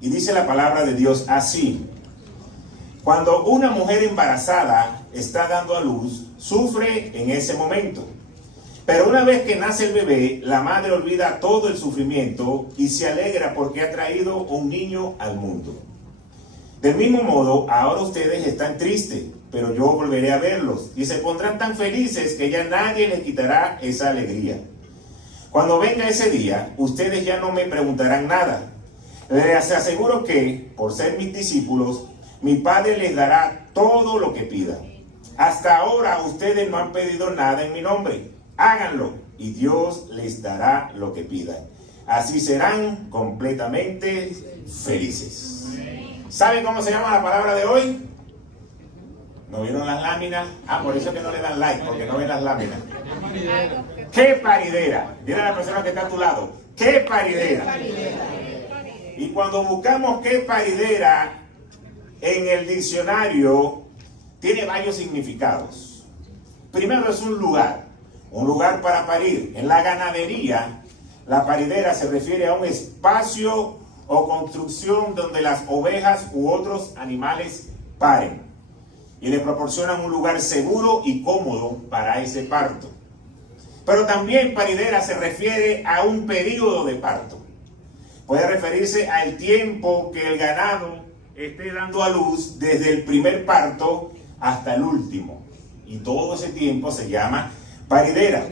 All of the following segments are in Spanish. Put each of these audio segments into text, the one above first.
Y dice la palabra de Dios así: cuando una mujer embarazada está dando a luz, sufre en ese momento. Pero una vez que nace el bebé, la madre olvida todo el sufrimiento y se alegra porque ha traído un niño al mundo. Del mismo modo, ahora ustedes están tristes, pero yo volveré a verlos y se pondrán tan felices que ya nadie les quitará esa alegría. Cuando venga ese día, ustedes ya no me preguntarán nada. Les aseguro que, por ser mis discípulos, mi Padre les dará todo lo que pidan. Hasta ahora ustedes no han pedido nada en mi nombre. Háganlo y Dios les dará lo que pidan. Así serán completamente felices. ¿Saben cómo se llama la palabra de hoy? ¿No vieron las láminas? Por eso es que no le dan like, porque no ven las láminas. ¡Qué paridera! Dile a la persona que está a tu lado: ¡qué paridera! Y cuando buscamos qué paridera en el diccionario, tiene varios significados. Primero, es un lugar para parir. En la ganadería, la paridera se refiere a un espacio o construcción donde las ovejas u otros animales paren y le proporcionan un lugar seguro y cómodo para ese parto. Pero también paridera se refiere a un periodo de parto. Puede referirse al tiempo que el ganado esté dando a luz desde el primer parto hasta el último. Y todo ese tiempo se llama paridera.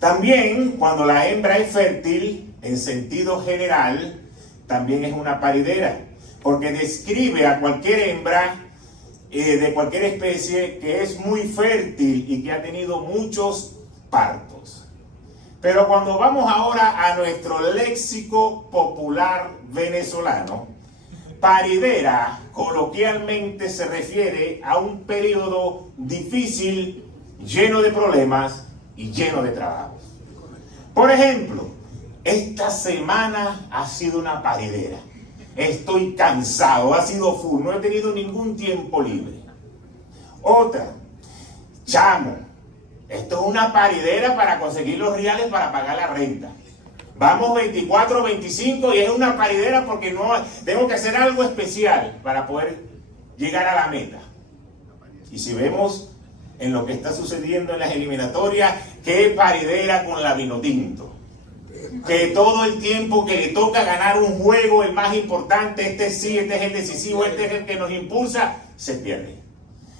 También cuando la hembra es fértil, en sentido general, también es una paridera, porque describe a cualquier hembra de cualquier especie que es muy fértil y que ha tenido muchos partos. Pero cuando vamos ahora a nuestro léxico popular venezolano, paridera coloquialmente se refiere a un periodo difícil, lleno de problemas y lleno de trabajos. Por ejemplo, esta semana ha sido una paridera. Estoy cansado, ha sido full, no he tenido ningún tiempo libre. Otra, chamo, esto es una paridera para conseguir los reales para pagar la renta. Vamos 24, 25 y es una paridera porque no tengo que hacer algo especial para poder llegar a la meta. Y si vemos en lo que está sucediendo en las eliminatorias, qué paridera con la Vinotinto. Que todo el tiempo que le toca ganar un juego, el más importante, este es el decisivo, este es el que nos impulsa, se pierde.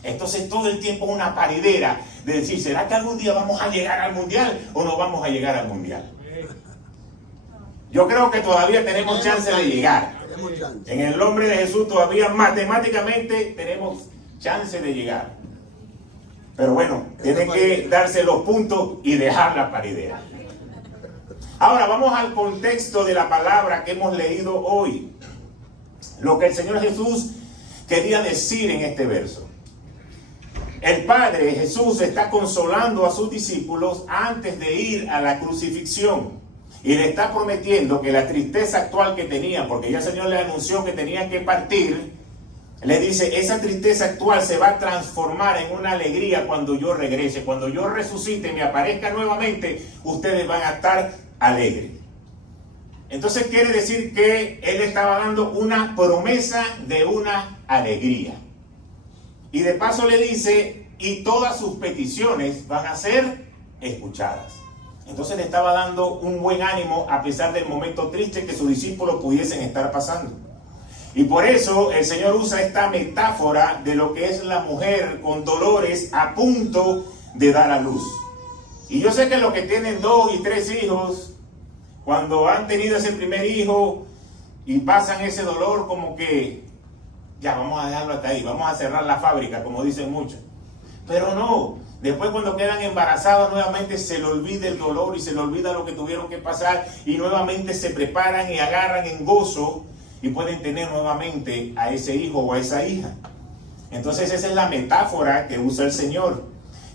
Entonces todo el tiempo una paridera de decir, ¿será que algún día vamos a llegar al mundial o no vamos a llegar al mundial? Yo creo que todavía tenemos chance de llegar. En el nombre de Jesús todavía matemáticamente tenemos chance de llegar. Pero bueno, tienen que darse los puntos y dejar la paridera. Ahora vamos al contexto de la palabra que hemos leído hoy. Lo que el Señor Jesús quería decir en este verso. El Padre Jesús está consolando a sus discípulos antes de ir a la crucifixión. Y le está prometiendo que la tristeza actual que tenían, porque ya el Señor le anunció que tenían que partir, le dice, esa tristeza actual se va a transformar en una alegría cuando yo regrese. Cuando yo resucite y me aparezca nuevamente, ustedes van a estar alegres. Entonces quiere decir que Él estaba dando una promesa de una alegría. Y de paso le dice, y todas sus peticiones van a ser escuchadas. Entonces le estaba dando un buen ánimo a pesar del momento triste que sus discípulos pudiesen estar pasando. Y por eso el Señor usa esta metáfora de lo que es la mujer con dolores a punto de dar a luz. Y yo sé que los que tienen 2 y 3 hijos, cuando han tenido ese primer hijo y pasan ese dolor, como que ya vamos a dejarlo hasta ahí, vamos a cerrar la fábrica, como dicen muchos. Pero no, después cuando quedan embarazadas nuevamente se le olvida el dolor y se le olvida lo que tuvieron que pasar y nuevamente se preparan y agarran en gozo y pueden tener nuevamente a ese hijo o a esa hija. Entonces esa es la metáfora que usa el Señor,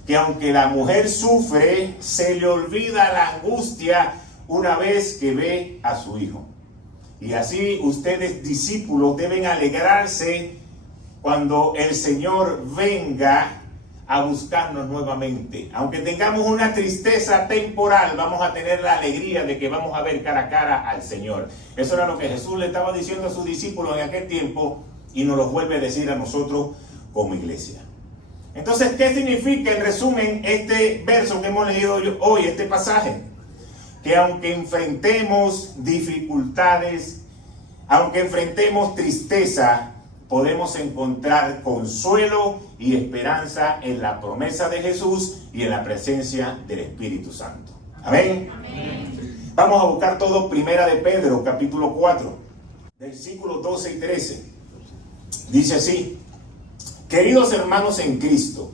que aunque la mujer sufre, se le olvida la angustia una vez que ve a su hijo. Y así ustedes, discípulos, deben alegrarse cuando el Señor venga a buscarnos nuevamente. Aunque tengamos una tristeza temporal, vamos a tener la alegría de que vamos a ver cara a cara al Señor. Eso era lo que Jesús le estaba diciendo a sus discípulos en aquel tiempo y nos lo vuelve a decir a nosotros como iglesia. Entonces, ¿qué significa en resumen este verso que hemos leído hoy, este pasaje? Que aunque enfrentemos dificultades, aunque enfrentemos tristeza, podemos encontrar consuelo y esperanza en la promesa de Jesús y en la presencia del Espíritu Santo. Amén. Amén. Vamos a buscar todo Primera de Pedro, capítulo 4, versículos 12 y 13. Dice así: queridos hermanos en Cristo,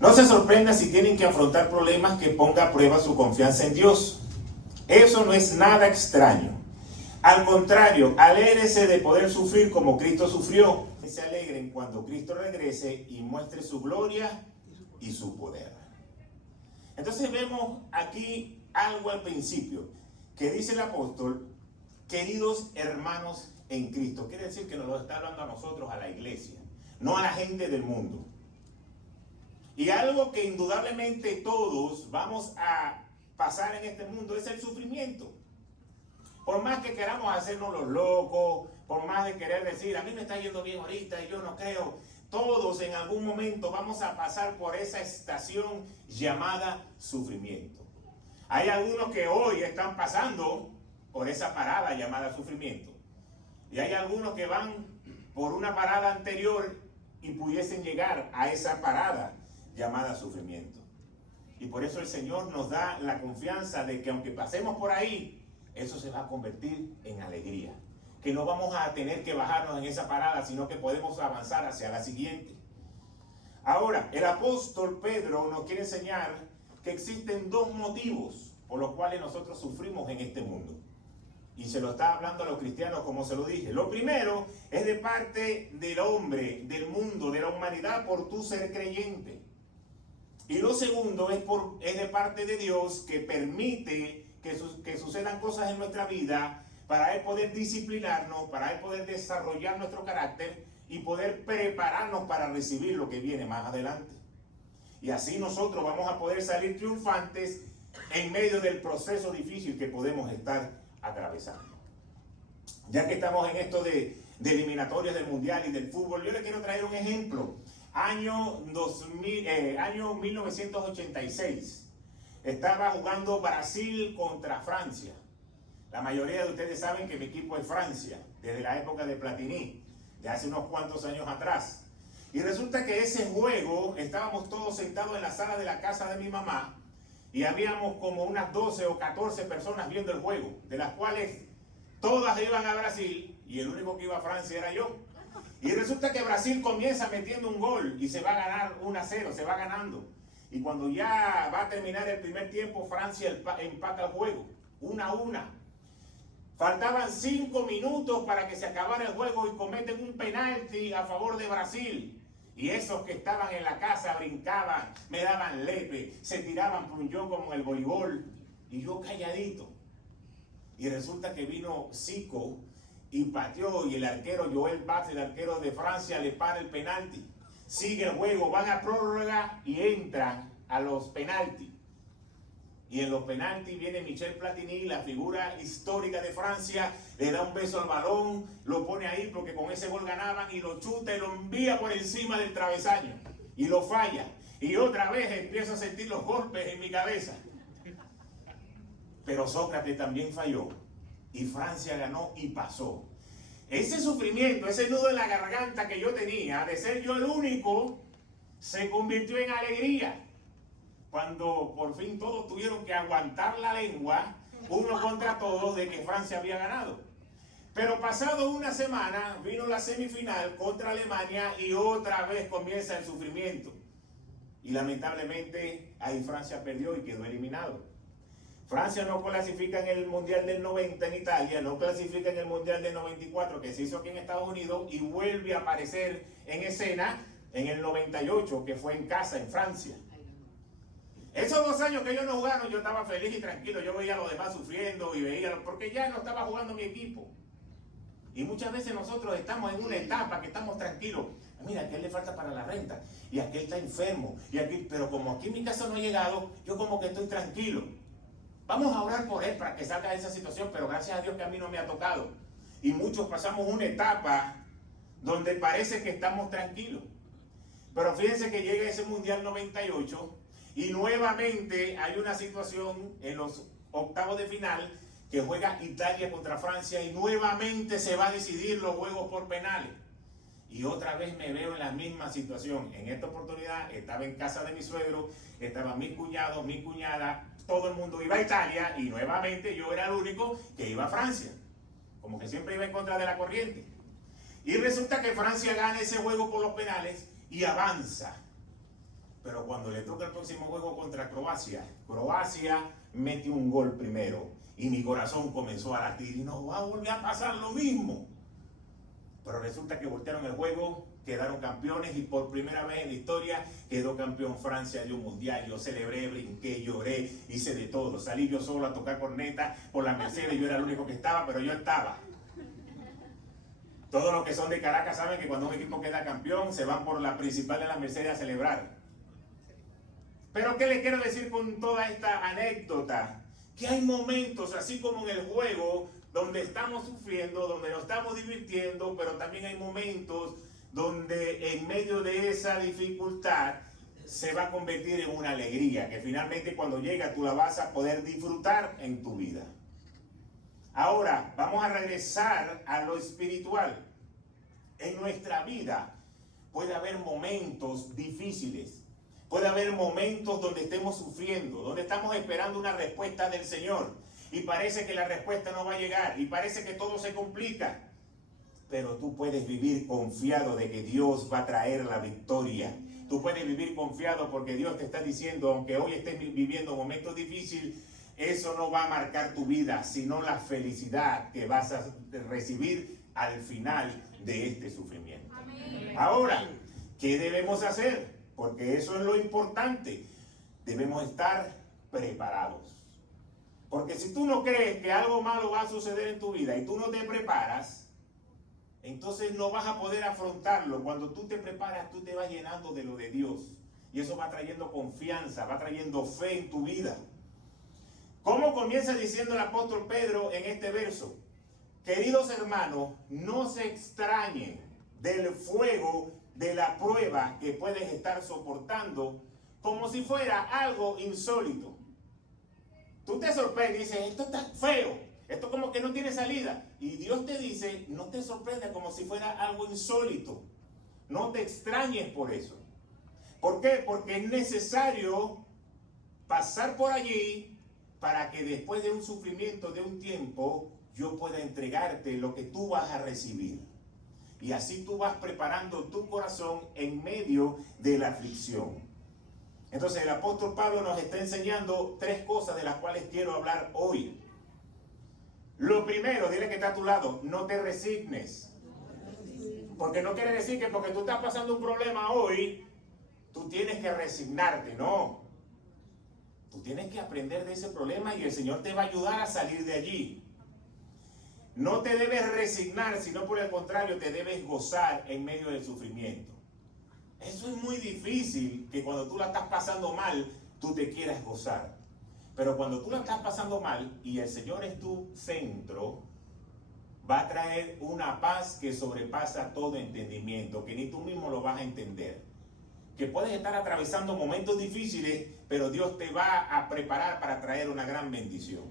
no se sorprendan si tienen que afrontar problemas que ponga a prueba su confianza en Dios. Eso no es nada extraño. Al contrario, alégrese de poder sufrir como Cristo sufrió. Que se alegren cuando Cristo regrese y muestre su gloria y su poder. Entonces vemos aquí algo al principio, que dice el apóstol, queridos hermanos en Cristo. Quiere decir que nos lo está hablando a nosotros, a la iglesia, no a la gente del mundo. Y algo que indudablemente todos vamos a pasar en este mundo es el sufrimiento. Por más que queramos hacernos los locos, por más de querer decir, a mí me está yendo bien ahorita y yo no creo, todos en algún momento vamos a pasar por esa estación llamada sufrimiento. Hay algunos que hoy están pasando por esa parada llamada sufrimiento. Y hay algunos que van por una parada anterior y pudiesen llegar a esa parada llamada sufrimiento. Y por eso el Señor nos da la confianza de que aunque pasemos por ahí, eso se va a convertir en alegría. Que no vamos a tener que bajarnos en esa parada, sino que podemos avanzar hacia la siguiente. Ahora, el apóstol Pedro nos quiere enseñar que existen dos motivos por los cuales nosotros sufrimos en este mundo. Y se lo está hablando a los cristianos, como se lo dije. Lo primero es de parte del hombre, del mundo, de la humanidad, por tu ser creyente. Y lo segundo es de parte de Dios, que permite que sucedan cosas en nuestra vida para Él poder disciplinarnos, para Él poder desarrollar nuestro carácter y poder prepararnos para recibir lo que viene más adelante. Y así nosotros vamos a poder salir triunfantes en medio del proceso difícil que podemos estar atravesando. Ya que estamos en esto de eliminatorias del mundial y del fútbol, yo les quiero traer un ejemplo. Año 1986. Estaba jugando Brasil contra Francia. La mayoría de ustedes saben que mi equipo es Francia, desde la época de Platini, de hace unos cuantos años atrás. Y resulta que ese juego, estábamos todos sentados en la sala de la casa de mi mamá, y habíamos como unas 12 o 14 personas viendo el juego, de las cuales todas iban a Brasil, y el único que iba a Francia era yo. Y resulta que Brasil comienza metiendo un gol, y se va a ganar 1-0, se va ganando. Y cuando ya va a terminar el primer tiempo, Francia empata el juego, 1-1. Faltaban 5 minutos para que se acabara el juego y cometen un penalti a favor de Brasil. Y esos que estaban en la casa brincaban, me daban lepe, se tiraban punjón como en el voleibol. Y yo calladito. Y resulta que vino Zico y pateó, y el arquero Joel Batz, el arquero de Francia, le para el penalti. Sigue el juego, van a prórroga y entran a los penaltis. Y en los penaltis viene Michel Platini, la figura histórica de Francia, le da un beso al balón, lo pone ahí porque con ese gol ganaban, y lo chuta y lo envía por encima del travesaño. Y lo falla. Y otra vez empiezo a sentir los golpes en mi cabeza. Pero Sócrates también falló. Y Francia ganó y pasó. Ese sufrimiento, ese nudo en la garganta que yo tenía, de ser yo el único, se convirtió en alegría. Cuando por fin todos tuvieron que aguantar la lengua, uno contra todos, de que Francia había ganado. Pero pasado una semana, vino la semifinal contra Alemania y otra vez comienza el sufrimiento. Y lamentablemente ahí Francia perdió y quedó eliminado. Francia no clasifica en el Mundial del 90 en Italia, no clasifica en el Mundial del 94 que se hizo aquí en Estados Unidos, y vuelve a aparecer en escena en el 98, que fue en casa, en Francia. Esos 2 años que ellos no jugaron, yo estaba feliz y tranquilo. Yo veía a los demás sufriendo y veía, porque ya no estaba jugando mi equipo. Y muchas veces nosotros estamos en una etapa que estamos tranquilos. Mira, a aquel le falta para la renta, y aquel está enfermo, pero como aquí en mi casa no ha llegado, yo como que estoy tranquilo. Vamos a orar por él para que salga de esa situación, pero gracias a Dios que a mí no me ha tocado. Y muchos pasamos una etapa donde parece que estamos tranquilos. Pero fíjense que llega ese Mundial 98 y nuevamente hay una situación en los octavos de final que juega Italia contra Francia y nuevamente se va a decidir los juegos por penales. Y otra vez me veo en la misma situación. En esta oportunidad estaba en casa de mi suegro, estaban mis cuñados, mi cuñada, todo el mundo iba a Italia y nuevamente yo era el único que iba a Francia. Como que siempre iba en contra de la corriente. Y resulta que Francia gana ese juego por los penales y avanza. Pero cuando le toca el próximo juego contra Croacia, Croacia mete un gol primero y mi corazón comenzó a latir y no va a volver a pasar lo mismo. Pero resulta que voltearon el juego, quedaron campeones y por primera vez en la historia quedó campeón Francia de un mundial. Yo celebré, brinqué, lloré, hice de todo. Salí yo solo a tocar corneta por la Mercedes, yo era el único que estaba, pero yo estaba. Todos los que son de Caracas saben que cuando un equipo queda campeón se van por la principal de la Mercedes a celebrar. Pero ¿qué les quiero decir con toda esta anécdota? Que hay momentos, así como en el juego, donde estamos sufriendo, donde nos estamos divirtiendo, pero también hay momentos donde en medio de esa dificultad se va a convertir en una alegría, que finalmente cuando llega tú la vas a poder disfrutar en tu vida. Ahora, vamos a regresar a lo espiritual. En nuestra vida puede haber momentos difíciles. Puede haber momentos donde estemos sufriendo, donde estamos esperando una respuesta del Señor y parece que la respuesta no va a llegar y parece que todo se complica. Pero tú puedes vivir confiado de que Dios va a traer la victoria. Tú puedes vivir confiado porque Dios te está diciendo, aunque hoy estés viviendo momentos difíciles, eso no va a marcar tu vida, sino la felicidad que vas a recibir al final de este sufrimiento. Amén. Ahora, ¿qué debemos hacer? Porque eso es lo importante. Debemos estar preparados. Porque si tú no crees que algo malo va a suceder en tu vida y tú no te preparas, entonces no vas a poder afrontarlo. Cuando tú te preparas, tú te vas llenando de lo de Dios. Y eso va trayendo confianza, va trayendo fe en tu vida. ¿Cómo comienza diciendo el apóstol Pedro en este verso? Queridos hermanos, no se extrañen del fuego de la prueba que puedes estar soportando como si fuera algo insólito. Tú te sorprendes y dices, esto está feo, esto como que no tiene salida. Y Dios te dice, no te sorprendas como si fuera algo insólito. No te extrañes por eso. ¿Por qué? Porque es necesario pasar por allí para que después de un sufrimiento de un tiempo yo pueda entregarte lo que tú vas a recibir. Y así tú vas preparando tu corazón en medio de la aflicción. Entonces el apóstol Pablo nos está enseñando tres cosas de las cuales quiero hablar hoy. Lo primero, dile que está a tu lado, no te resignes. Porque no quiere decir que porque tú estás pasando un problema hoy, tú tienes que resignarte, no. Tú tienes que aprender de ese problema y el Señor te va a ayudar a salir de allí. No te debes resignar, sino por el contrario, te debes gozar en medio del sufrimiento. Eso es muy difícil, que cuando tú la estás pasando mal, tú te quieras gozar. Pero cuando tú la estás pasando mal y el Señor es tu centro, va a traer una paz que sobrepasa todo entendimiento, que ni tú mismo lo vas a entender. Que puedes estar atravesando momentos difíciles, pero Dios te va a preparar para traer una gran bendición.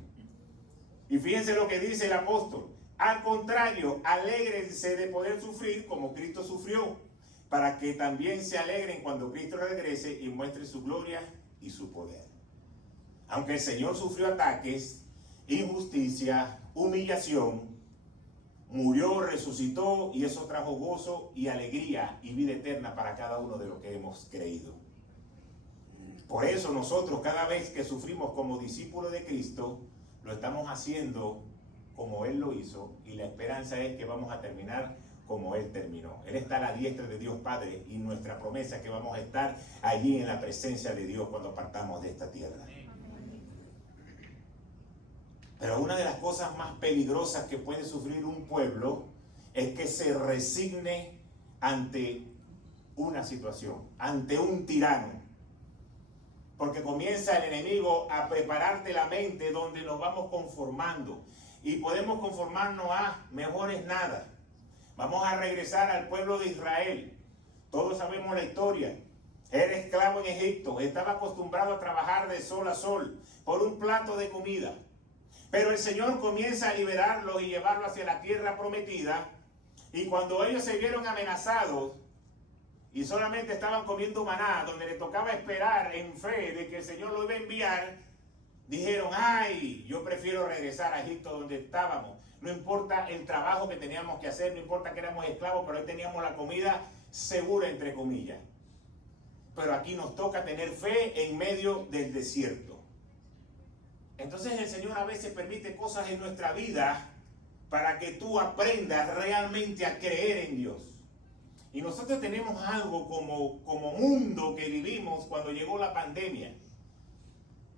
Y fíjense lo que dice el apóstol. Al contrario, alégrense de poder sufrir como Cristo sufrió, para que también se alegren cuando Cristo regrese y muestre su gloria y su poder. Aunque el Señor sufrió ataques, injusticia, humillación, murió, resucitó y eso trajo gozo y alegría y vida eterna para cada uno de los que hemos creído. Por eso nosotros cada vez que sufrimos como discípulos de Cristo, lo estamos haciendo como Él lo hizo y la esperanza es que vamos a terminar como Él terminó. Él está a la diestra de Dios Padre y nuestra promesa es que vamos a estar allí en la presencia de Dios cuando partamos de esta tierra. Pero una de las cosas más peligrosas que puede sufrir un pueblo es que se resigne ante una situación, ante un tirano. Porque comienza el enemigo a prepararte la mente donde nos vamos conformando. Y podemos conformarnos a mejores nada. Vamos a regresar al pueblo de Israel. Todos sabemos la historia. Era esclavo en Egipto. Estaba acostumbrado a trabajar de sol a sol por un plato de comida. Pero el Señor comienza a liberarlo y llevarlo hacia la tierra prometida. Y cuando ellos se vieron amenazados y solamente estaban comiendo maná, donde le tocaba esperar en fe de que el Señor lo iba a enviar, dijeron: ay, yo prefiero regresar a Egipto donde estábamos. No importa el trabajo que teníamos que hacer, no importa que éramos esclavos, pero ahí teníamos la comida segura, entre comillas. Pero aquí nos toca tener fe en medio del desierto. Entonces el Señor a veces permite cosas en nuestra vida para que tú aprendas realmente a creer en Dios. Y nosotros tenemos algo como mundo que vivimos cuando llegó la pandemia.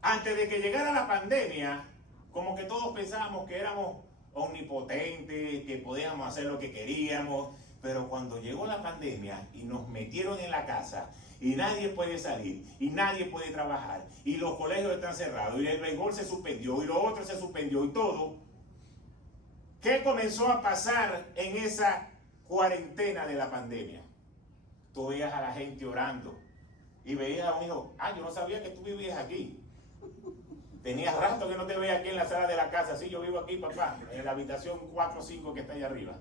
Antes de que llegara la pandemia, como que todos pensábamos que éramos omnipotentes, que podíamos hacer lo que queríamos. Pero cuando llegó la pandemia y nos metieron en la casa y nadie puede salir y nadie puede trabajar y los colegios están cerrados y el béisbol se suspendió y lo otro se suspendió y todo, ¿qué comenzó a pasar en esa cuarentena de la pandemia? Tú veías a la gente orando y veías a un hijo: yo no sabía que tú vivías aquí. Tenías rato que no te veía aquí en la sala de la casa. Sí, yo vivo aquí, papá, en la habitación 405 que está allá arriba.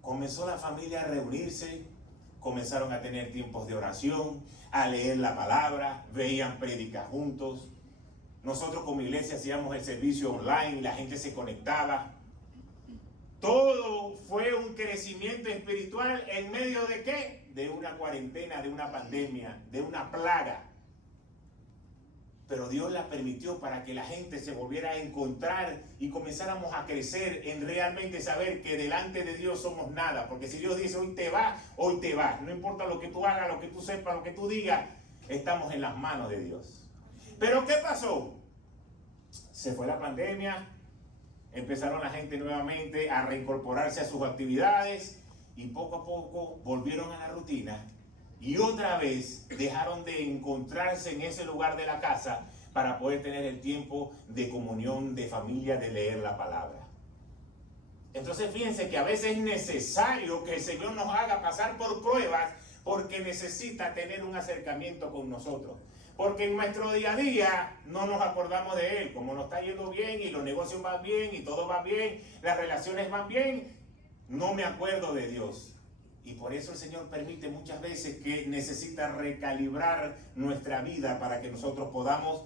Comenzó la familia a reunirse, comenzaron a tener tiempos de oración, a leer la palabra, veían prédicas juntos. Nosotros como iglesia hacíamos el servicio online, la gente se conectaba. Todo fue un crecimiento espiritual en medio de ¿qué? De una cuarentena, de una pandemia, de una plaga. Pero Dios la permitió para que la gente se volviera a encontrar y comenzáramos a crecer en realmente saber que delante de Dios somos nada. Porque si Dios dice hoy te vas, hoy te vas. No importa lo que tú hagas, lo que tú sepas, lo que tú digas, estamos en las manos de Dios. Pero ¿qué pasó? Se fue la pandemia, empezaron la gente nuevamente a reincorporarse a sus actividades y poco a poco volvieron a la rutina. Y otra vez dejaron de encontrarse en ese lugar de la casa para poder tener el tiempo de comunión, de familia, de leer la palabra. Entonces fíjense que a veces es necesario que el Señor nos haga pasar por pruebas porque necesita tener un acercamiento con nosotros. Porque en nuestro día a día no nos acordamos de Él. Como nos está yendo bien y los negocios van bien y todo va bien, las relaciones van bien, no me acuerdo de Dios. Y por eso el Señor permite muchas veces que necesita recalibrar nuestra vida para que nosotros podamos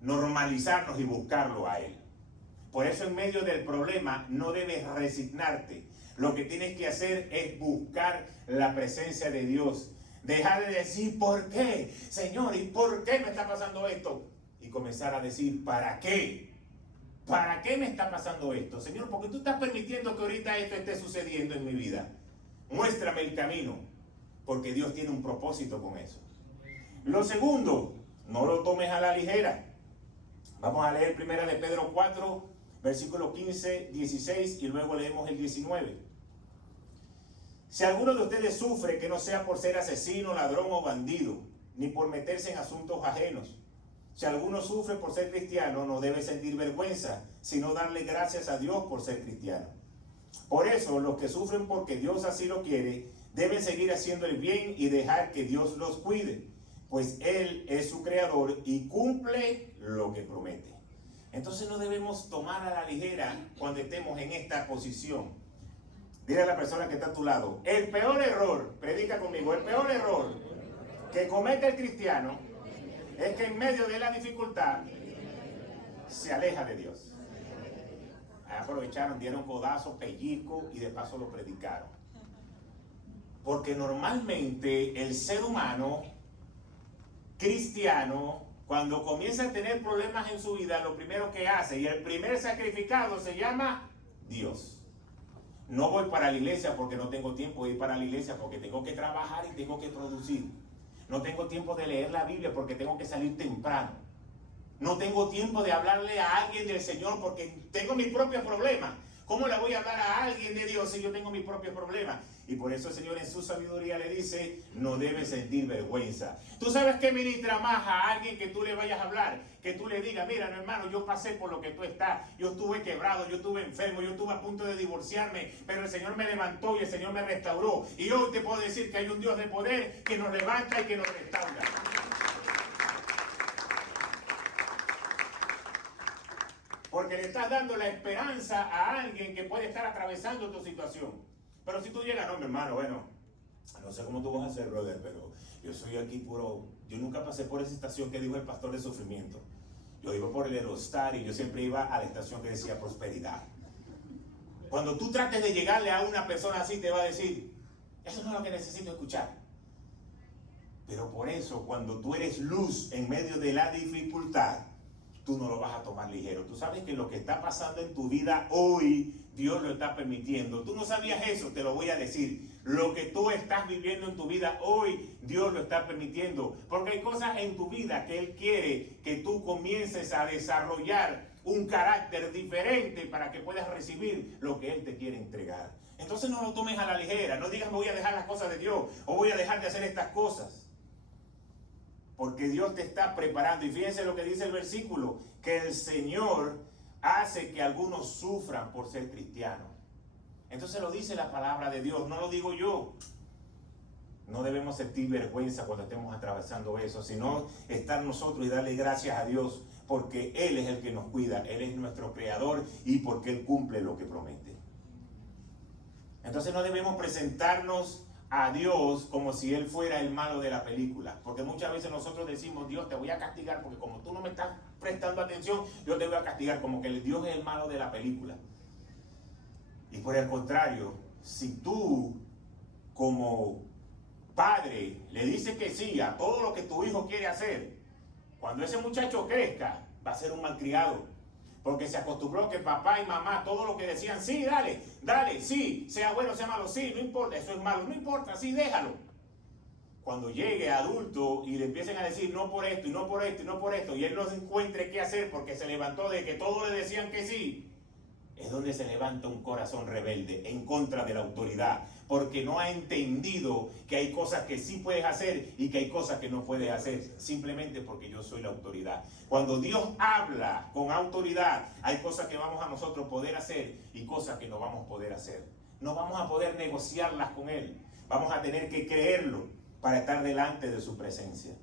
normalizarnos y buscarlo a Él. Por eso en medio del problema no debes resignarte. Lo que tienes que hacer es buscar la presencia de Dios. Dejar de decir ¿por qué, Señor? ¿Y por qué me está pasando esto? Y comenzar a decir ¿para qué? ¿Para qué me está pasando esto? Señor, porque tú estás permitiendo que ahorita esto esté sucediendo en mi vida. Muéstrame el camino, porque Dios tiene un propósito con eso. Lo segundo, no lo tomes a la ligera. Vamos a leer 1 de Pedro 4, versículos 15, 16 y luego leemos el 19. Si alguno de ustedes sufre, que no sea por ser asesino, ladrón o bandido, ni por meterse en asuntos ajenos. Si alguno sufre por ser cristiano, no debe sentir vergüenza, sino darle gracias a Dios por ser cristiano. Por eso, los que sufren porque Dios así lo quiere, deben seguir haciendo el bien y dejar que Dios los cuide, pues Él es su creador y cumple lo que promete. Entonces no debemos tomar a la ligera cuando estemos en esta posición. Dile a la persona que está a tu lado: el peor error, predica conmigo, el peor error que comete el cristiano es que en medio de la dificultad se aleja de Dios. Aprovecharon, dieron codazos, pellizco y de paso lo predicaron. Porque normalmente el ser humano cristiano, cuando comienza a tener problemas en su vida, lo primero que hace y el primer sacrificado se llama Dios. No voy para la iglesia porque no tengo tiempo de ir para la iglesia, porque tengo que trabajar y tengo que producir. No tengo tiempo de leer la Biblia porque tengo que salir temprano. No tengo tiempo de hablarle a alguien del Señor porque tengo mis propios problemas. ¿Cómo le voy a hablar a alguien de Dios si yo tengo mis propios problemas? Y por eso el Señor en su sabiduría le dice, no debes sentir vergüenza. Tú sabes que ministra más a alguien que tú le vayas a hablar, que tú le digas, mira, no, hermano, yo pasé por lo que tú estás, yo estuve quebrado, yo estuve enfermo, yo estuve a punto de divorciarme, pero el Señor me levantó y el Señor me restauró. Y hoy te puedo decir que hay un Dios de poder que nos levanta y que nos restaura. Porque le estás dando la esperanza a alguien que puede estar atravesando tu situación. Pero si tú llegas, no, mi hermano, bueno, no sé cómo tú vas a hacer, brother, pero yo soy aquí puro. Yo nunca pasé por esa estación que dijo el pastor de sufrimiento. Yo iba por el Aerostar y yo siempre iba a la estación que decía prosperidad. Cuando tú trates de llegarle a una persona así, te va a decir, eso no es lo que necesito escuchar. Pero por eso, cuando tú eres luz en medio de la dificultad, tú no lo vas a tomar ligero. Tú sabes que lo que está pasando en tu vida hoy, Dios lo está permitiendo. Tú no sabías eso, te lo voy a decir. Lo que tú estás viviendo en tu vida hoy, Dios lo está permitiendo. Porque hay cosas en tu vida que Él quiere que tú comiences a desarrollar un carácter diferente para que puedas recibir lo que Él te quiere entregar. Entonces no lo tomes a la ligera. No digas, me voy a dejar las cosas de Dios o voy a dejar de hacer estas cosas. Porque Dios te está preparando. Y fíjense lo que dice el versículo, que el Señor hace que algunos sufran por ser cristianos. Entonces lo dice la palabra de Dios, no lo digo yo. No debemos sentir vergüenza cuando estemos atravesando eso, sino estar nosotros y darle gracias a Dios, porque Él es el que nos cuida, Él es nuestro creador y porque Él cumple lo que promete. Entonces no debemos presentarnos a Dios como si Él fuera el malo de la película, porque muchas veces nosotros decimos, Dios, te voy a castigar porque como tú no me estás prestando atención, yo te voy a castigar, como que el Dios es el malo de la película. Y por el contrario, si tú como padre le dices que sí a todo lo que tu hijo quiere hacer, cuando ese muchacho crezca va a ser un malcriado. Porque se acostumbró que papá y mamá, todo lo que decían, sí, dale, dale, sí, sea bueno, sea malo, sí, no importa, eso es malo, no importa, sí, déjalo. Cuando llegue adulto y le empiecen a decir no por esto, y no por esto, y no por esto, y él no se encuentre qué hacer porque se levantó de que todos le decían que sí, es donde se levanta un corazón rebelde en contra de la autoridad, porque no ha entendido que hay cosas que sí puedes hacer y que hay cosas que no puedes hacer, simplemente porque yo soy la autoridad. Cuando Dios habla con autoridad, hay cosas que vamos a nosotros poder hacer y cosas que no vamos a poder hacer. No vamos a poder negociarlas con Él, vamos a tener que creerlo para estar delante de su presencia.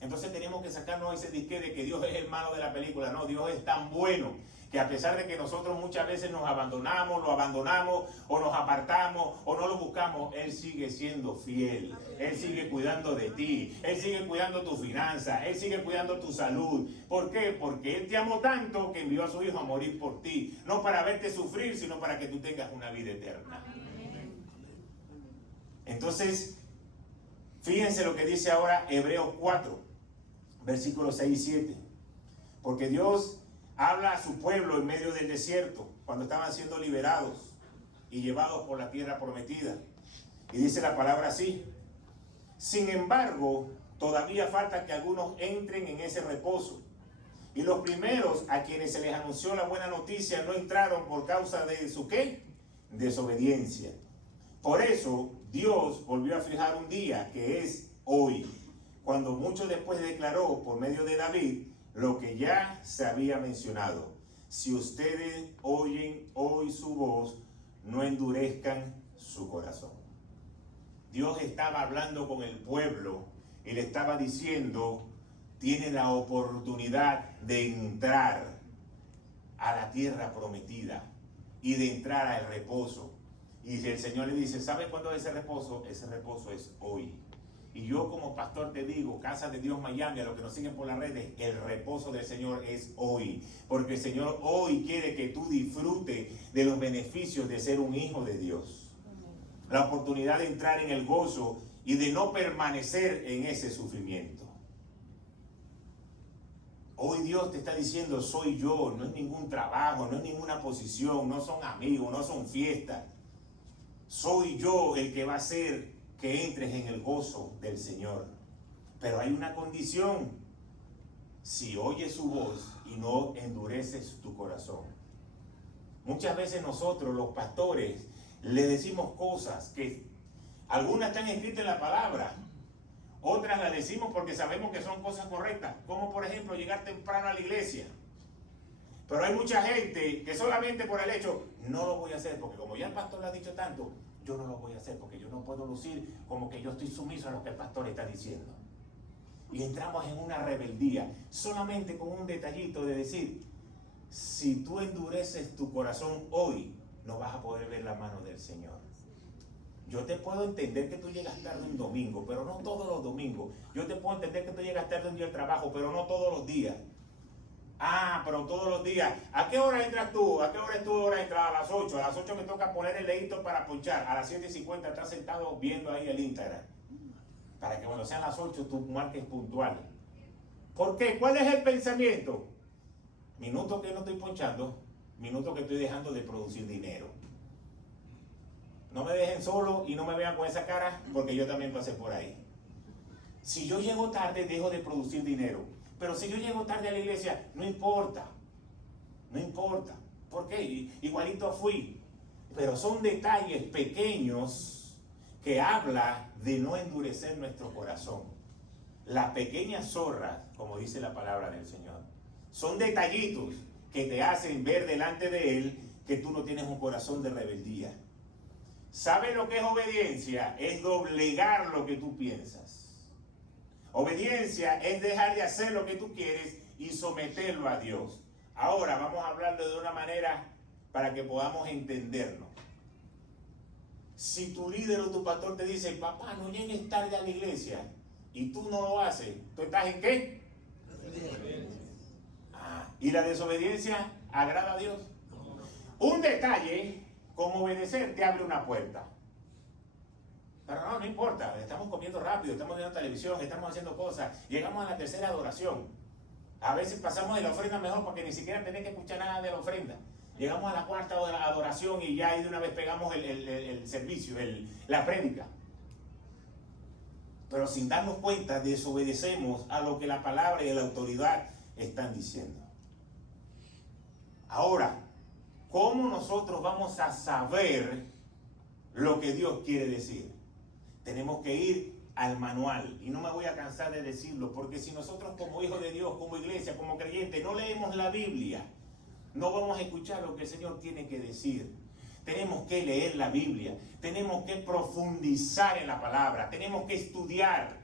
Entonces tenemos que sacarnos ese disque de que Dios es el malo de la película. No, Dios es tan bueno que a pesar de que nosotros muchas veces nos abandonamos, lo abandonamos o nos apartamos o no lo buscamos, Él sigue siendo fiel. Él sigue cuidando de ti. Él sigue cuidando tu finanza. Él sigue cuidando tu salud. ¿Por qué? Porque Él te amó tanto que envió a su Hijo a morir por ti. No para verte sufrir, sino para que tú tengas una vida eterna. Entonces, fíjense lo que dice ahora Hebreos 4, versículos 6 y 7. Porque Dios habla a su pueblo en medio del desierto, cuando estaban siendo liberados y llevados por la tierra prometida. Y dice la palabra así: sin embargo, todavía falta que algunos entren en ese reposo. Y los primeros a quienes se les anunció la buena noticia no entraron por causa de su ¿qué? Desobediencia. Por eso Dios volvió a fijar un día, que es hoy, cuando mucho después declaró por medio de David lo que ya se había mencionado: si ustedes oyen hoy su voz, no endurezcan su corazón. Dios estaba hablando con el pueblo y le estaba diciendo: tienen la oportunidad de entrar a la tierra prometida y de entrar al reposo. Y el Señor le dice: ¿sabe cuándo es ese reposo? Ese reposo es hoy. Y yo como pastor te digo, Casa de Dios Miami, a los que nos siguen por las redes, el reposo del Señor es hoy. Porque el Señor hoy quiere que tú disfrutes de los beneficios de ser un hijo de Dios. La oportunidad de entrar en el gozo y de no permanecer en ese sufrimiento. Hoy Dios te está diciendo: soy yo, no es ningún trabajo, no es ninguna posición, no son amigos, no son fiestas. Soy yo el que va a hacer que entres en el gozo del Señor. Pero hay una condición: si oyes su voz y no endureces tu corazón. Muchas veces nosotros, los pastores, le decimos cosas que algunas están escritas en la palabra, otras las decimos porque sabemos que son cosas correctas, como por ejemplo llegar temprano a la iglesia. Pero hay mucha gente que solamente por el hecho, no lo voy a hacer, porque como ya el pastor lo ha dicho tanto, yo no lo voy a hacer, porque yo no puedo lucir como que yo estoy sumiso a lo que el pastor está diciendo. Y entramos en una rebeldía, solamente con un detallito de decir, si tú endureces tu corazón hoy, no vas a poder ver la mano del Señor. Yo te puedo entender que tú llegas tarde un domingo, pero no todos los domingos. Yo te puedo entender que tú llegas tarde un día al trabajo, pero no todos los días. Ah, pero todos los días. ¿A qué hora entras tú? ¿A qué hora es tu hora de entrar? A las 8. A las 8 me toca poner el dedito para ponchar. A las 7:50 estás sentado viendo ahí el Instagram. Para que cuando sean las 8 tú marques puntual. ¿Por qué? ¿Cuál es el pensamiento? Minuto que no estoy ponchando, minuto que estoy dejando de producir dinero. No me dejen solo y no me vean con esa cara, porque yo también pasé por ahí. Si yo llego tarde, dejo de producir dinero. Pero si yo llego tarde a la iglesia, no importa. No importa. ¿Por qué? Igualito fui. Pero son detalles pequeños que habla de no endurecer nuestro corazón. Las pequeñas zorras, como dice la palabra del Señor, son detallitos que te hacen ver delante de Él que tú no tienes un corazón de rebeldía. ¿Sabe lo que es obediencia? Es doblegar lo que tú piensas. Obediencia es dejar de hacer lo que tú quieres y someterlo a Dios. Ahora vamos a hablarlo de una manera para que podamos entendernos. Si tu líder o tu pastor te dice, papá, no llegues tarde a la iglesia, y tú no lo haces, ¿tú estás en qué? ¿Y la desobediencia agrada a Dios? Un detalle, como obedecer, te abre una puerta. Pero no importa, estamos comiendo rápido, estamos viendo televisión, estamos haciendo cosas, llegamos a la tercera adoración. A veces pasamos de la ofrenda mejor porque ni siquiera tenés que escuchar nada de la ofrenda. Llegamos a la cuarta adoración y ya ahí de una vez pegamos el servicio, la prédica. Pero sin darnos cuenta desobedecemos a lo que la palabra y la autoridad están diciendo. Ahora, ¿cómo nosotros vamos a saber lo que Dios quiere decir? Tenemos que ir al manual, y no me voy a cansar de decirlo, porque si nosotros como hijos de Dios, como iglesia, como creyentes, no leemos la Biblia, no vamos a escuchar lo que el Señor tiene que decir. Tenemos que leer la Biblia, tenemos que profundizar en la palabra, tenemos que estudiar.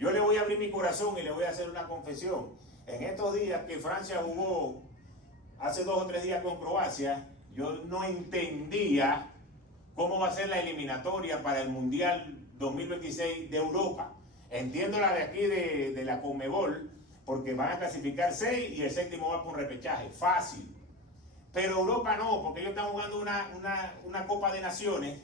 Yo le voy a abrir mi corazón y le voy a hacer una confesión. En estos días que Francia jugó hace 2 o 3 días con Croacia, yo no entendía cómo va a ser la eliminatoria para el Mundial 2026 de Europa. Entiendo la de aquí de la Conmebol, porque van a clasificar 6 y el 7º va por un repechaje, fácil. Pero Europa no, porque ellos están jugando una Copa de Naciones,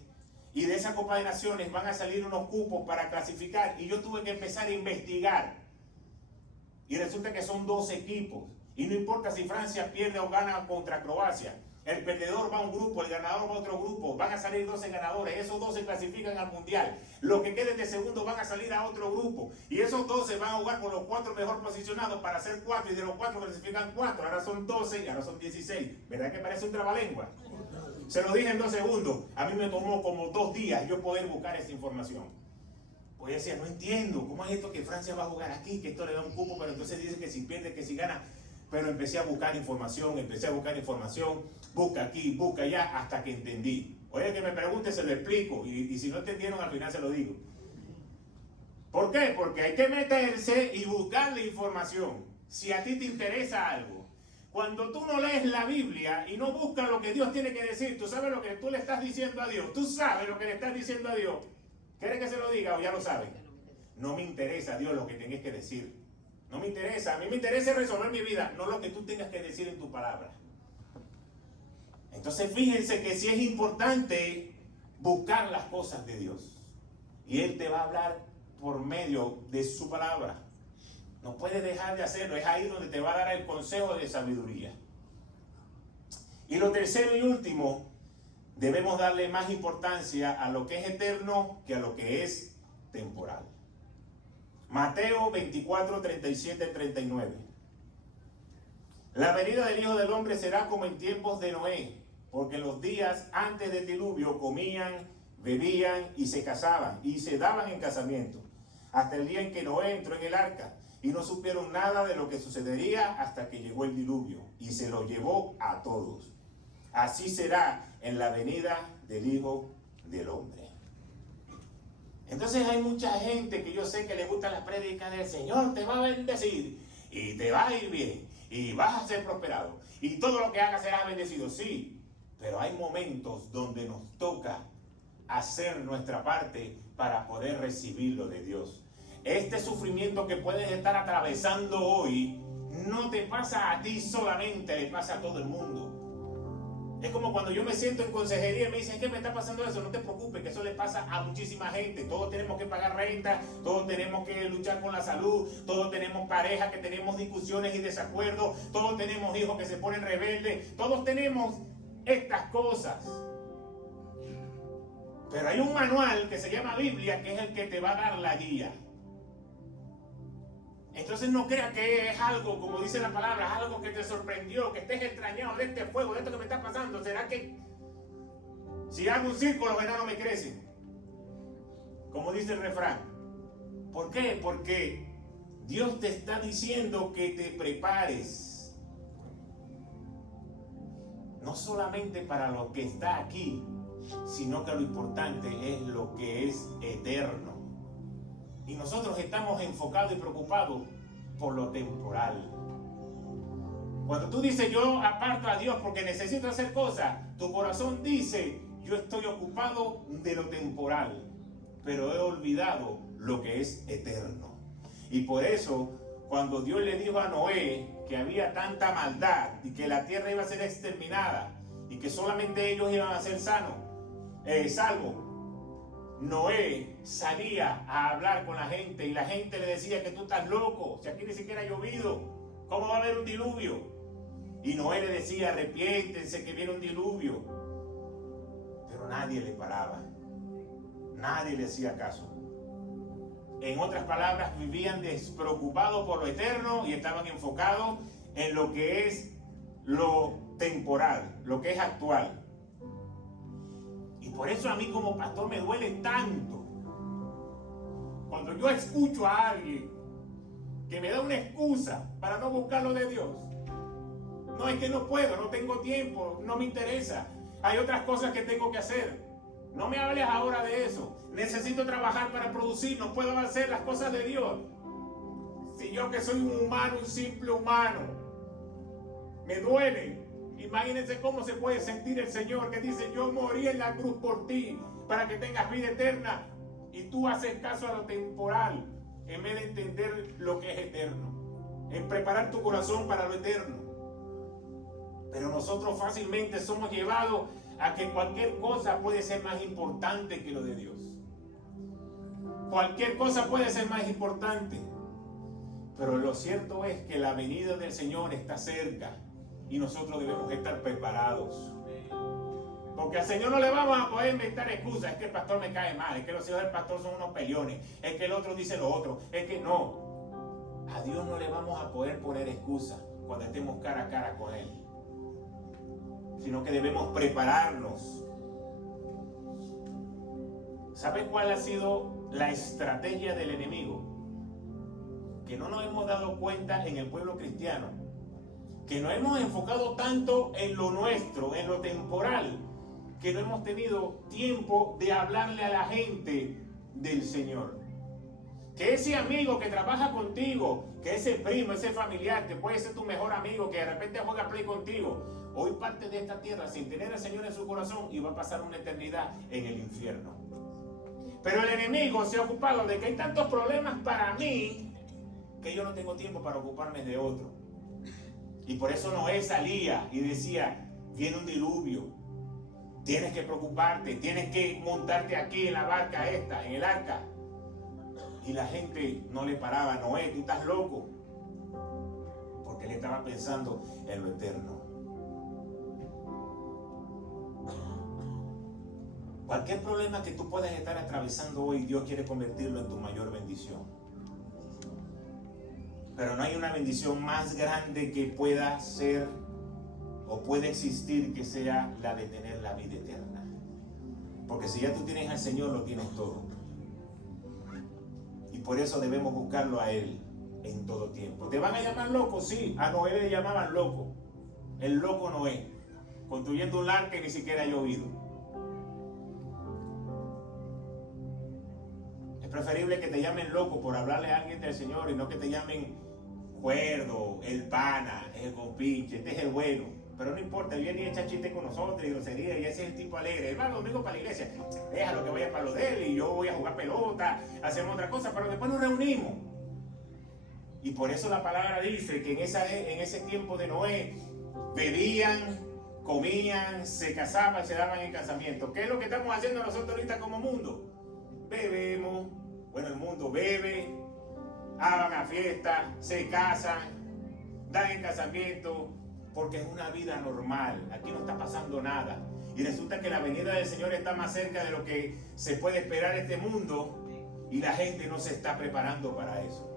y de esa Copa de Naciones van a salir unos cupos para clasificar, y yo tuve que empezar a investigar, y resulta que son 2 equipos, y no importa si Francia pierde o gana contra Croacia, el perdedor va a un grupo, el ganador va a otro grupo, van a salir 12 ganadores, esos 12 clasifican al Mundial, los que queden de segundo van a salir a otro grupo, y esos 12 van a jugar con los 4 mejor posicionados para hacer 4, y de los 4 clasifican 4, ahora son 12 y ahora son 16, ¿verdad que parece un trabalengua? Se lo dije en 2 segundos, a mí me tomó como 2 días yo poder buscar esa información. Pues yo decía, no entiendo, ¿cómo es esto que Francia va a jugar aquí, que esto le da un cupo, pero entonces dice que si pierde, que si gana? Pero empecé a buscar información, busca aquí, busca allá, hasta que entendí. Oye, que me pregunte, se lo explico, y si no entendieron, al final se lo digo. ¿Por qué? Porque hay que meterse y buscar la información. Si a ti te interesa algo, cuando tú no lees la Biblia y no buscas lo que Dios tiene que decir, tú sabes lo que tú le estás diciendo a Dios, tú sabes lo que le estás diciendo a Dios. ¿Quieres que se lo diga o ya lo sabes? No me interesa, Dios, lo que tengas que decir. No me interesa, a mí me interesa resolver mi vida, no lo que tú tengas que decir en tu palabra. Entonces fíjense que sí es importante buscar las cosas de Dios. Y Él te va a hablar por medio de su palabra. No puedes dejar de hacerlo, es ahí donde te va a dar el consejo de sabiduría. Y lo tercero y último, debemos darle más importancia a lo que es eterno que a lo que es temporal. Mateo 24, 37, 39. La venida del Hijo del Hombre será como en tiempos de Noé, porque en los días antes del diluvio comían, bebían y se casaban y se daban en casamiento, hasta el día en que Noé entró en el arca, y no supieron nada de lo que sucedería hasta que llegó el diluvio y se lo llevó a todos. Así será en la venida del Hijo del Hombre. Entonces hay mucha gente que yo sé que le gustan las prédicas del Señor te va a bendecir y te va a ir bien y vas a ser prosperado y todo lo que hagas será bendecido. Sí, pero hay momentos donde nos toca hacer nuestra parte para poder recibir lo de Dios. Este sufrimiento que puedes estar atravesando hoy no te pasa a ti solamente, le pasa a todo el mundo. Es como cuando yo me siento en consejería y me dicen, ¿qué me está pasando eso? No te preocupes, que eso le pasa a muchísima gente. Todos tenemos que pagar renta, todos tenemos que luchar con la salud, todos tenemos pareja que tenemos discusiones y desacuerdos, todos tenemos hijos que se ponen rebeldes, todos tenemos estas cosas. Pero hay un manual que se llama Biblia, que es el que te va a dar la guía. Entonces no creas que es algo, como dice la palabra, es algo que te sorprendió, que estés extrañado de este fuego, de esto que me está pasando. ¿Será que si hago un círculo los enanos me crecen? Como dice el refrán. ¿Por qué? Porque Dios te está diciendo que te prepares. No solamente para lo que está aquí, sino que lo importante es lo que es eterno. Y nosotros estamos enfocados y preocupados por lo temporal. Cuando tú dices yo aparto a Dios porque necesito hacer cosas, tu corazón dice yo estoy ocupado de lo temporal, pero he olvidado lo que es eterno. Y por eso cuando Dios le dijo a Noé que había tanta maldad y que la tierra iba a ser exterminada y que solamente ellos iban a ser salvos, Noé salía a hablar con la gente y la gente le decía que tú estás loco, si aquí ni siquiera ha llovido, ¿cómo va a haber un diluvio? Y Noé le decía, arrepiéntense que viene un diluvio. Pero nadie le paraba, nadie le hacía caso. En otras palabras, vivían despreocupados por lo eterno y estaban enfocados en lo que es lo temporal, lo que es actual. Y por eso a mí como pastor me duele tanto cuando yo escucho a alguien que me da una excusa para no buscar lo de Dios. No, es que no puedo, no tengo tiempo, no me interesa. Hay otras cosas que tengo que hacer. No me hables ahora de eso. Necesito trabajar para producir, no puedo hacer las cosas de Dios. Si yo que soy un humano, un simple humano, me duele. Imagínense cómo se puede sentir el Señor que dice, yo morí en la cruz por ti, para que tengas vida eterna, y tú haces caso a lo temporal, en vez de entender lo que es eterno, en preparar tu corazón para lo eterno. Pero nosotros fácilmente somos llevados a que cualquier cosa puede ser más importante que lo de Dios. Cualquier cosa puede ser más importante. Pero lo cierto es que la venida del Señor está cerca. Y nosotros debemos estar preparados. Porque al Señor no le vamos a poder inventar excusas. Es que el pastor me cae mal. Es que los hijos del pastor son unos pellones. Es que el otro dice lo otro. Es que no. A Dios no le vamos a poder poner excusas cuando estemos cara a cara con Él. Sino que debemos prepararnos. ¿Sabe cuál ha sido la estrategia del enemigo? Que no nos hemos dado cuenta en el pueblo cristiano. Que nos hemos enfocado tanto en lo nuestro, en lo temporal, que no hemos tenido tiempo de hablarle a la gente del Señor. Que ese amigo que trabaja contigo, que ese primo, ese familiar, que puede ser tu mejor amigo, que de repente juega play contigo, hoy parte de esta tierra sin tener al Señor en su corazón y va a pasar una eternidad en el infierno. Pero el enemigo se ha ocupado de que hay tantos problemas para mí que yo no tengo tiempo para ocuparme de otro. Y por eso Noé salía y decía, viene un diluvio, tienes que preocuparte, tienes que montarte aquí en la barca esta, en el arca. Y la gente no le paraba, Noé, tú estás loco. Porque él estaba pensando en lo eterno. Cualquier problema que tú puedas estar atravesando hoy, Dios quiere convertirlo en tu mayor bendición. Pero no hay una bendición más grande que pueda ser o puede existir que sea la de tener la vida eterna. Porque si ya tú tienes al Señor, lo tienes todo. Y por eso debemos buscarlo a Él en todo tiempo. ¿Te van a llamar loco? Sí, a Noé le llamaban loco. El loco Noé, construyendo un arca que ni siquiera ha llovido. Es preferible que te llamen loco por hablarle a alguien del Señor y no que te llamen cuerdo, el pana, el compinche, este es el bueno. Pero no importa, viene y echa chiste con nosotros y grosería, y ese es el tipo alegre. Él va los domingos para la iglesia, déjalo que vaya para lo de él, y yo voy a jugar pelota, hacemos otra cosa, pero después nos reunimos. Y por eso la palabra dice que en ese tiempo de Noé, bebían, comían, se casaban, se daban en casamiento. ¿Qué es lo que estamos haciendo nosotros ahorita como mundo? Bebemos, bueno, el mundo bebe, van a fiestas, se casan, dan en casamiento, porque es una vida normal. Aquí no está pasando nada. Y resulta que la venida del Señor está más cerca de lo que se puede esperar este mundo, y la gente no se está preparando para eso.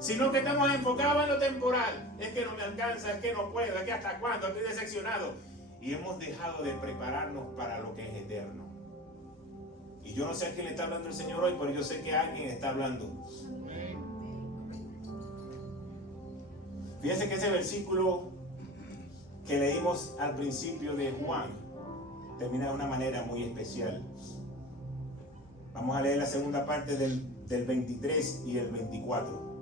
Sino que estamos enfocados en lo temporal. Es que no me alcanza, es que no puedo, es que hasta cuándo, estoy decepcionado. Y hemos dejado de prepararnos para lo que es eterno. Y yo no sé a quién le está hablando el Señor hoy, pero yo sé que alguien está hablando. Fíjense que ese versículo que leímos al principio de Juan termina de una manera muy especial. Vamos a leer la segunda parte del 23 y el 24.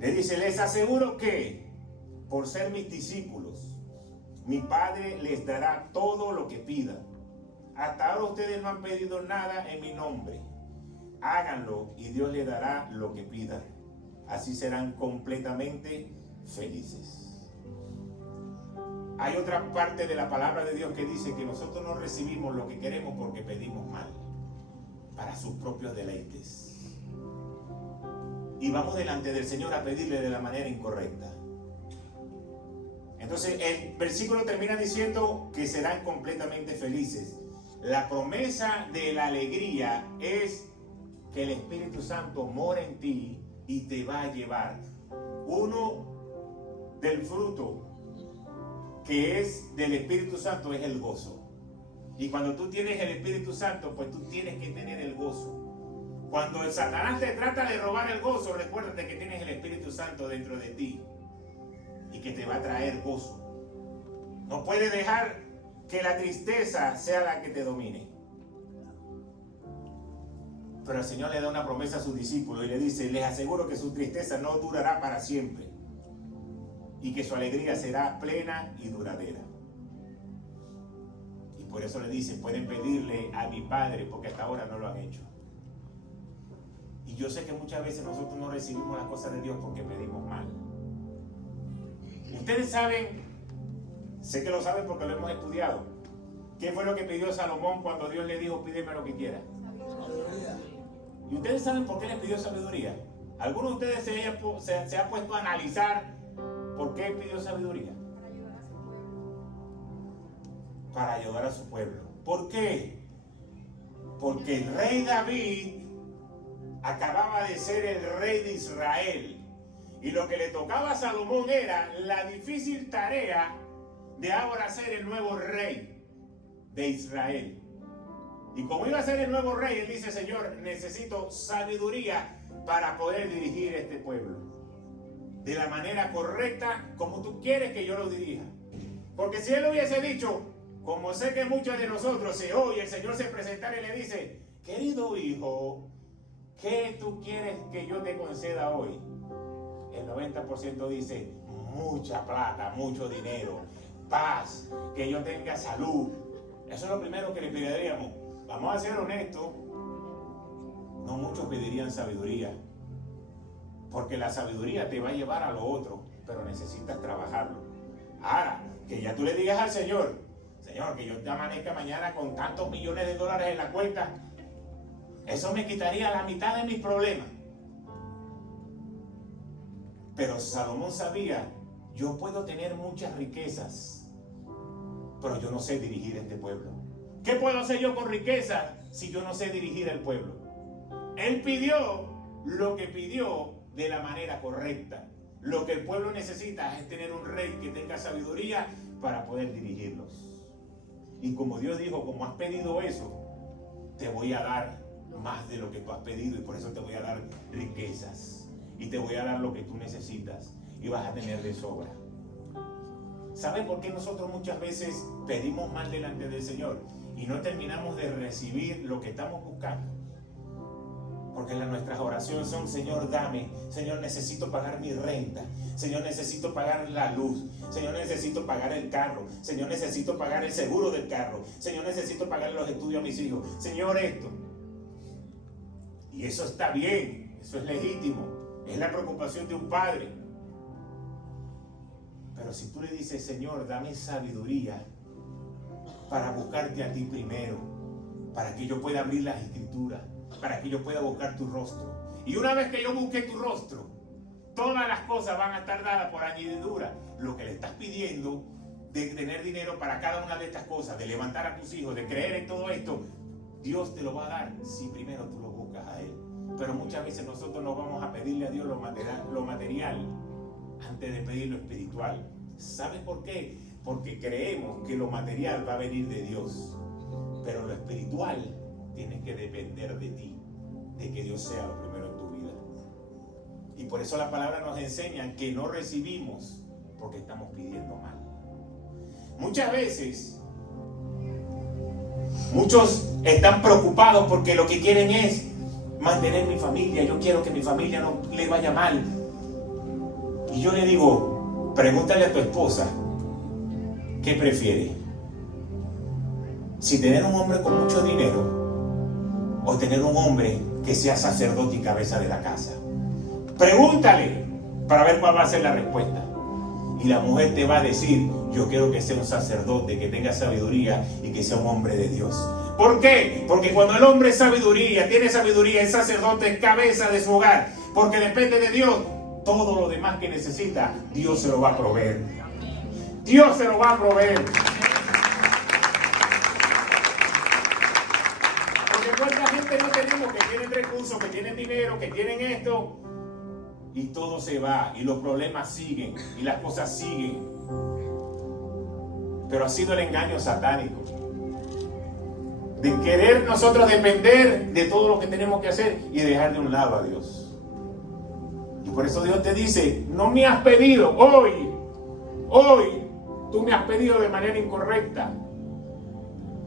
Le dice: les aseguro que por ser mis discípulos, mi Padre les dará todo lo que pidan. Hasta ahora ustedes no han pedido nada en mi nombre. Háganlo y Dios les dará lo que pidan. Así serán completamente felices. Hay otra parte de la palabra de Dios que dice que nosotros no recibimos lo que queremos porque pedimos mal, para sus propios deleites. Y vamos delante del Señor a pedirle de la manera incorrecta. Entonces el versículo termina diciendo que serán completamente felices. La promesa de la alegría es que el Espíritu Santo mora en ti y te va a llevar. Uno del fruto que es del Espíritu Santo es el gozo. Y cuando tú tienes el Espíritu Santo, pues tú tienes que tener el gozo. Cuando el Satanás te trata de robar el gozo, recuérdate que tienes el Espíritu Santo dentro de ti y que te va a traer gozo. No puedes dejar que la tristeza sea la que te domine. Pero el Señor le da una promesa a sus discípulos y le dice: les aseguro que su tristeza no durará para siempre y que su alegría será plena y duradera. Y por eso le dice: pueden pedirle a mi Padre, porque hasta ahora no lo han hecho. Y yo sé que muchas veces nosotros no recibimos las cosas de Dios porque pedimos mal. Ustedes saben, sé que lo saben porque lo hemos estudiado, ¿qué fue lo que pidió Salomón cuando Dios le dijo: pídeme lo que quieras? ¿Y ustedes saben por qué le pidió sabiduría? ¿Alguno de ustedes se ha puesto a analizar por qué pidió sabiduría? Para ayudar a su pueblo. Para ayudar a su pueblo. ¿Por qué? Porque el rey David acababa de ser el rey de Israel. Y lo que le tocaba a Salomón era la difícil tarea de ahora ser el nuevo rey de Israel. Y como iba a ser el nuevo rey, él dice: Señor, necesito sabiduría para poder dirigir este pueblo de la manera correcta, como tú quieres que yo lo dirija. Porque si él hubiese dicho, como sé que muchos de nosotros, si hoy el Señor se presentara y le dice: querido hijo, ¿qué tú quieres que yo te conceda hoy? El 90% dice: mucha plata, mucho dinero, paz, que yo tenga salud. Eso es lo primero que le pediríamos. Vamos a ser honestos, no muchos pedirían sabiduría, porque la sabiduría te va a llevar a lo otro, pero necesitas trabajarlo. Ahora, que ya tú le digas al Señor: Señor, que yo te amanezca mañana con tantos millones de dólares en la cuenta, eso me quitaría la mitad de mis problemas. Pero Salomón sabía: yo puedo tener muchas riquezas, pero yo no sé dirigir este pueblo. ¿Qué puedo hacer yo con riqueza si yo no sé dirigir el pueblo? Él pidió lo que pidió de la manera correcta. Lo que el pueblo necesita es tener un rey que tenga sabiduría para poder dirigirlos. Y como Dios dijo, como has pedido eso, te voy a dar más de lo que tú has pedido, y por eso te voy a dar riquezas y te voy a dar lo que tú necesitas y vas a tener de sobra. ¿Saben por qué nosotros muchas veces pedimos mal delante del Señor y no terminamos de recibir lo que estamos buscando? Porque nuestras oraciones son: Señor, dame. Señor, necesito pagar mi renta. Señor, necesito pagar la luz. Señor, necesito pagar el carro. Señor, necesito pagar el seguro del carro. Señor, necesito pagar los estudios a mis hijos. Señor, esto. Y eso está bien, eso es legítimo. Es la preocupación de un padre. Pero si tú le dices: Señor, dame sabiduría para buscarte a ti primero, para que yo pueda abrir las escrituras, para que yo pueda buscar tu rostro. Y una vez que yo busque tu rostro, todas las cosas van a estar dadas por añadidura. Lo que le estás pidiendo, de tener dinero para cada una de estas cosas, de levantar a tus hijos, de creer en todo esto, Dios te lo va a dar si primero tú lo buscas a Él. Pero muchas veces nosotros nos vamos a pedirle a Dios lo material antes de pedir lo espiritual. ¿Sabes por qué? Porque creemos que lo material va a venir de Dios, pero lo espiritual tiene que depender de ti, de que Dios sea lo primero en tu vida. Y por eso la palabra nos enseña que no recibimos porque estamos pidiendo mal. Muchas veces, muchos están preocupados porque lo que quieren es mantener mi familia. Yo quiero que mi familia no le vaya mal. Y yo le digo, pregúntale a tu esposa, ¿qué prefiere? Si tener un hombre con mucho dinero o tener un hombre que sea sacerdote y cabeza de la casa. Pregúntale para ver cuál va a ser la respuesta. Y la mujer te va a decir: yo quiero que sea un sacerdote, que tenga sabiduría y que sea un hombre de Dios. ¿Por qué? Porque cuando el hombre es sabiduría, tiene sabiduría, es sacerdote, es cabeza de su hogar, porque depende de Dios, todo lo demás que necesita, Dios se lo va a proveer. Dios se lo va a proveer. ¿Cuánta gente no tenemos que tienen recursos, que tienen dinero, que tienen esto? Y todo se va, y los problemas siguen, y las cosas siguen. Pero ha sido el engaño satánico de querer nosotros depender de todo lo que tenemos que hacer y dejar de un lado a Dios. Y por eso Dios te dice: no me has pedido hoy, tú me has pedido de manera incorrecta.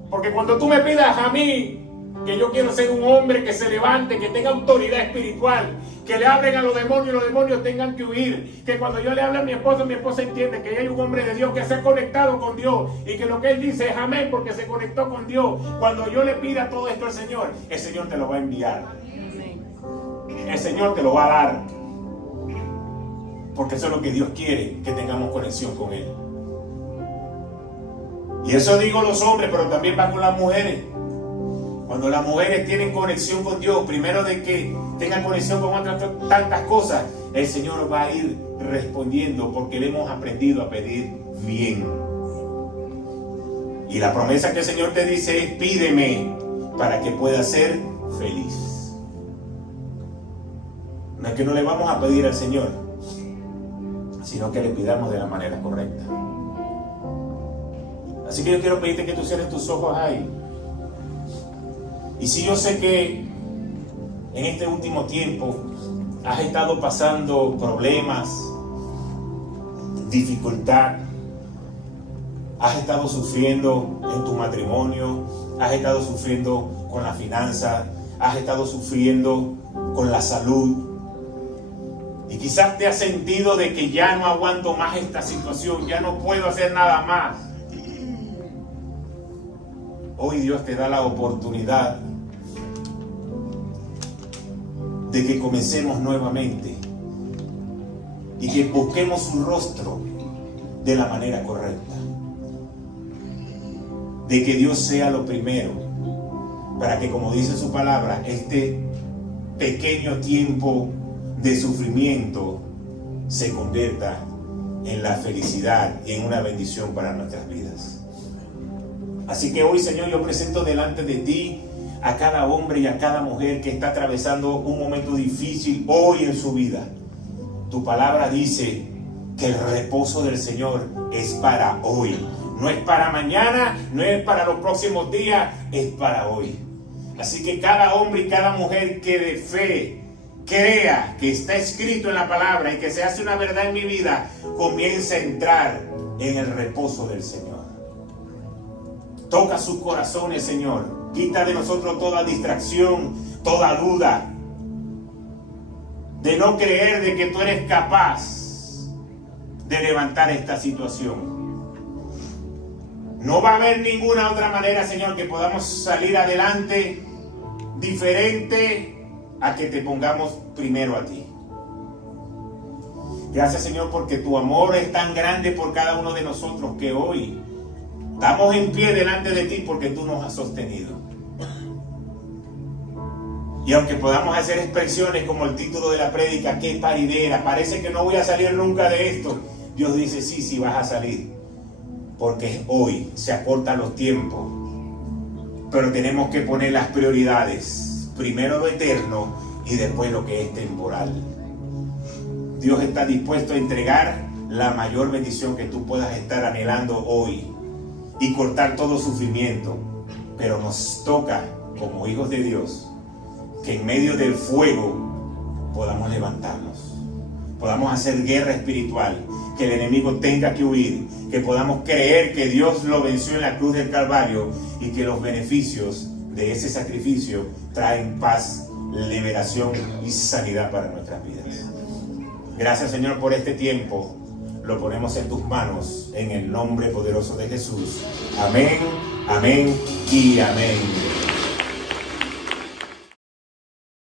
Porque cuando tú me pidas a mí, que yo quiero ser un hombre que se levante, que tenga autoridad espiritual, que le hablen a los demonios y los demonios tengan que huir, que cuando yo le hable a mi esposa entiende que hay un hombre de Dios que se ha conectado con Dios y que lo que él dice es amén porque se conectó con Dios. Cuando yo le pida todo esto al Señor, el Señor te lo va a enviar. El Señor te lo va a dar, porque eso es lo que Dios quiere, que tengamos conexión con Él. Y eso digo los hombres, pero también va con las mujeres. Cuando las mujeres tienen conexión con Dios, primero de que tengan conexión con otras tantas cosas, el Señor va a ir respondiendo porque le hemos aprendido a pedir bien. Y la promesa que el Señor te dice es: pídeme para que puedas ser feliz. No es que no le vamos a pedir al Señor, sino que le pidamos de la manera correcta. Así que yo quiero pedirte que tú cierres tus ojos ahí. Y si yo sé que en este último tiempo has estado pasando problemas, dificultad, has estado sufriendo en tu matrimonio, has estado sufriendo con la finanza, has estado sufriendo con la salud, y quizás te has sentido de que ya no aguanto más esta situación, ya no puedo hacer nada más. Hoy Dios te da la oportunidad de que comencemos nuevamente y que busquemos su rostro de la manera correcta. De que Dios sea lo primero, para que, como dice su palabra, este pequeño tiempo de sufrimiento se convierta en la felicidad y en una bendición para nuestras vidas. Así que hoy, Señor, yo presento delante de ti a cada hombre y a cada mujer que está atravesando un momento difícil hoy en su vida. Tu palabra dice que el reposo del Señor es para hoy. No es para mañana, no es para los próximos días, es para hoy. Así que cada hombre y cada mujer que de fe crea que está escrito en la palabra y que se hace una verdad en mi vida, comienza a entrar en el reposo del Señor. Toca sus corazones, Señor. Quita de nosotros toda distracción, toda duda, de no creer de que tú eres capaz de levantar esta situación. No va a haber ninguna otra manera, Señor, que podamos salir adelante diferente a que te pongamos primero a ti. Gracias, Señor, porque tu amor es tan grande por cada uno de nosotros que hoy estamos en pie delante de ti porque tú nos has sostenido. Y aunque podamos hacer expresiones como el título de la prédica, qué paridera, parece que no voy a salir nunca de esto, Dios dice, sí vas a salir, porque hoy se acortan los tiempos, pero tenemos que poner las prioridades, primero lo eterno y después lo que es temporal. Dios está dispuesto a entregar la mayor bendición que tú puedas estar anhelando hoy y cortar todo sufrimiento, pero nos toca como hijos de Dios que en medio del fuego podamos levantarnos, podamos hacer guerra espiritual, que el enemigo tenga que huir, que podamos creer que Dios lo venció en la cruz del Calvario y que los beneficios de ese sacrificio traen paz, liberación y sanidad para nuestras vidas. Gracias, Señor, por este tiempo. Lo ponemos en tus manos en el nombre poderoso de Jesús. Amén, amén y amén.